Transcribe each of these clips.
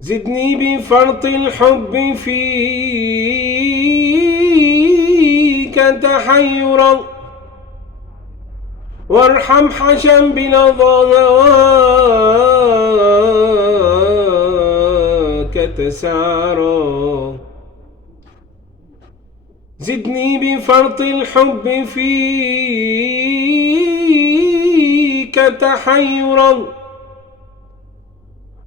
زدني بفرط الحب فيك تحيرا، وارحم حشا بلظى هواك تسعرا. زدني بفرط الحب فيك تحيرا،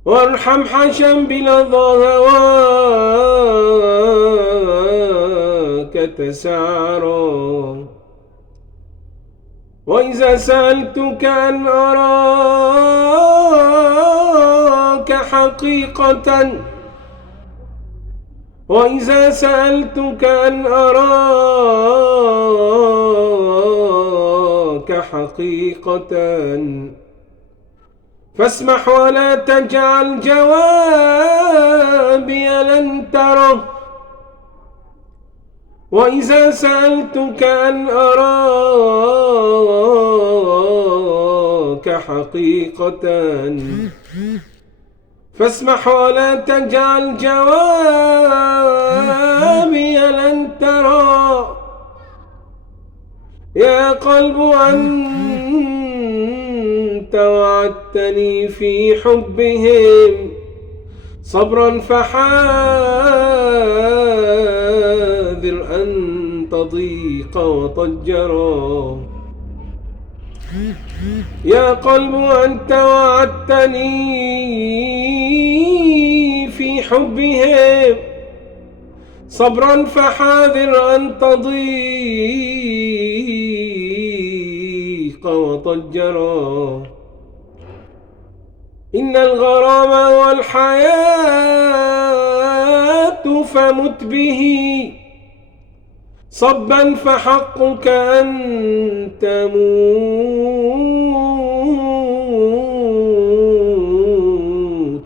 وارحم حشا بلظى هواك تسعرا. وإذا سألتك أن أراك حقيقة، وإذا سألتك أن أراك حقيقة، فاسمح ولا تجعل جوابي لن تره. وإذا سألتك أن أراك حقيقة، فاسمح ولا تجعل جوابي لن ترى. يا قلب أنت وعدتني في حبهم صبرا، فحاذر أن تضيق وتضجرا. يا قلب أنت وعدتني في حبهم صبرا، فحاذر أن تضيق وتضجرا. إن الغرام والحياة فمت به صبا، فحقك أن تموت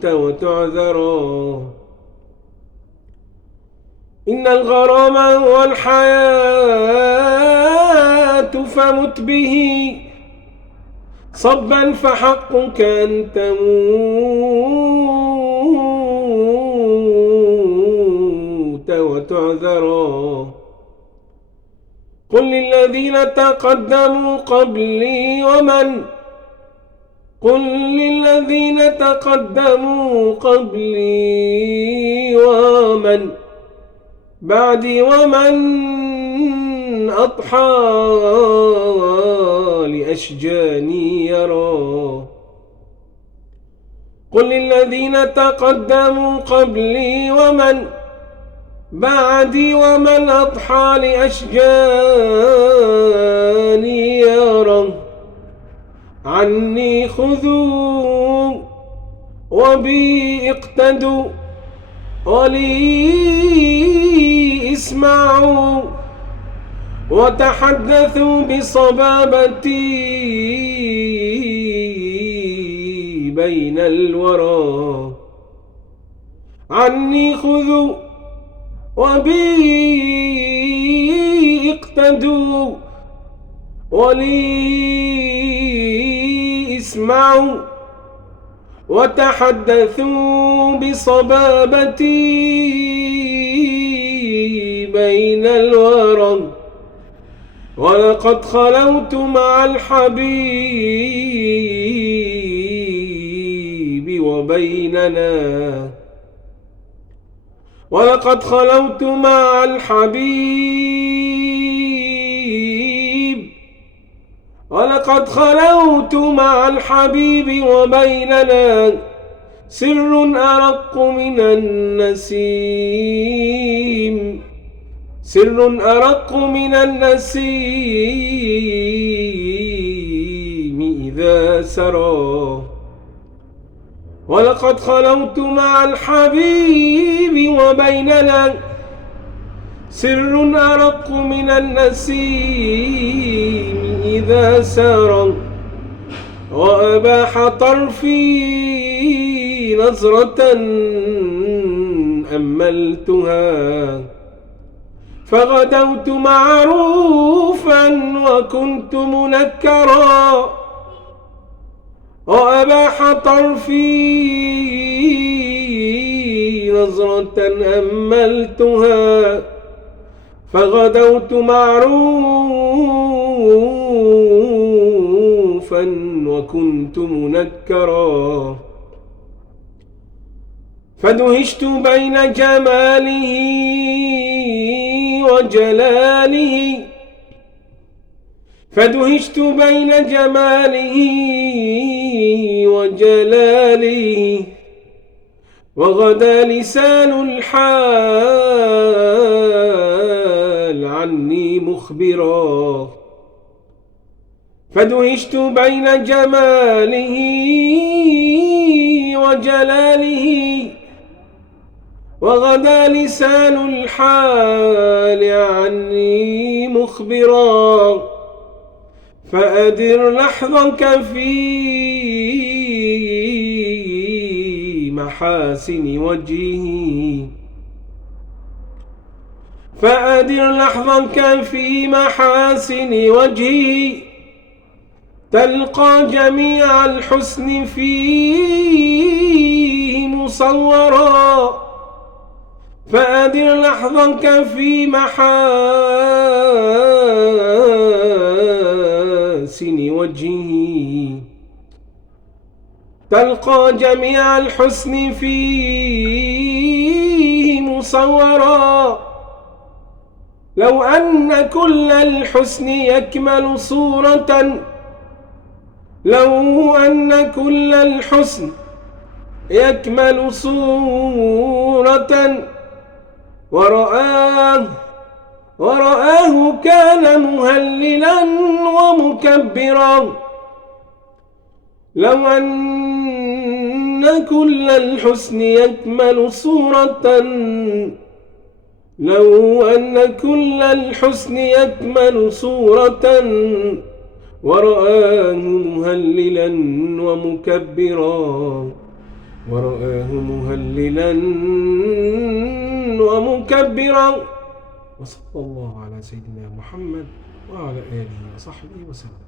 وتعذرا. إن الغرام والحياة فمت به صبا، فحقك أن تموت وتعذرا. قل للذين تقدموا قبلي ومن قل للذين تقدموا قبلي ومن بعدي ومن أضحى لأشجاني يرى. قل للذين تقدموا قبلي ومن بعدي ومن أضحى لأشجاني يرى. عني خذوا وبي اقتدوا، ولي اسمعوا وتحدثوا بصبابتي بين الورى. عني خذوا وبي اقتدوا، ولي اسمعوا وتحدثوا بصبابتي بين الورى. ولقد خلوت مع الحبيب وبيننا، ولقد خلوت مع الحبيب، ولقد خلوت مع الحبيب وبيننا سر أرق من النسيم، سر أرق من النسيم إذا سرى. ولقد خلوت مع الحبيب وبيننا سر أرق من النسيم إذا سار. وأباح طرفي نظرة أملتها، فغدوت معروفا وكنت منكرا. وأباح طرفي نظرة أملتها فغدوت معروفا وكنت منكرا فدهشت بين جماله وجلاله فدهشت بين جماله وجلاله وغدا لسان الحال عني مخبرا فدهشت بين جماله وجلاله وغدا لسان الحال عني مخبرا فأدر لحظك في محاسن وجهه فأدر لحظك في محاسن وجهه تلقى جميع الحسن فيه مصورا فأدر لحظك في محاسن وجهه تلقى جميع الحسن فيه مصورا لو أن كل الحسن يكمل صورة لو أن كل الحسن يكمل صورة ورآه كان مهللا ومكبرا لو أن كل الحسن يكمل صورة لو أن كل الحسن يكمل صورة ورآه مهللا ومكبرا ورآه مهللا ومكبرا وصلى الله على سيدنا محمد وعلى آله وصحبه وسلم.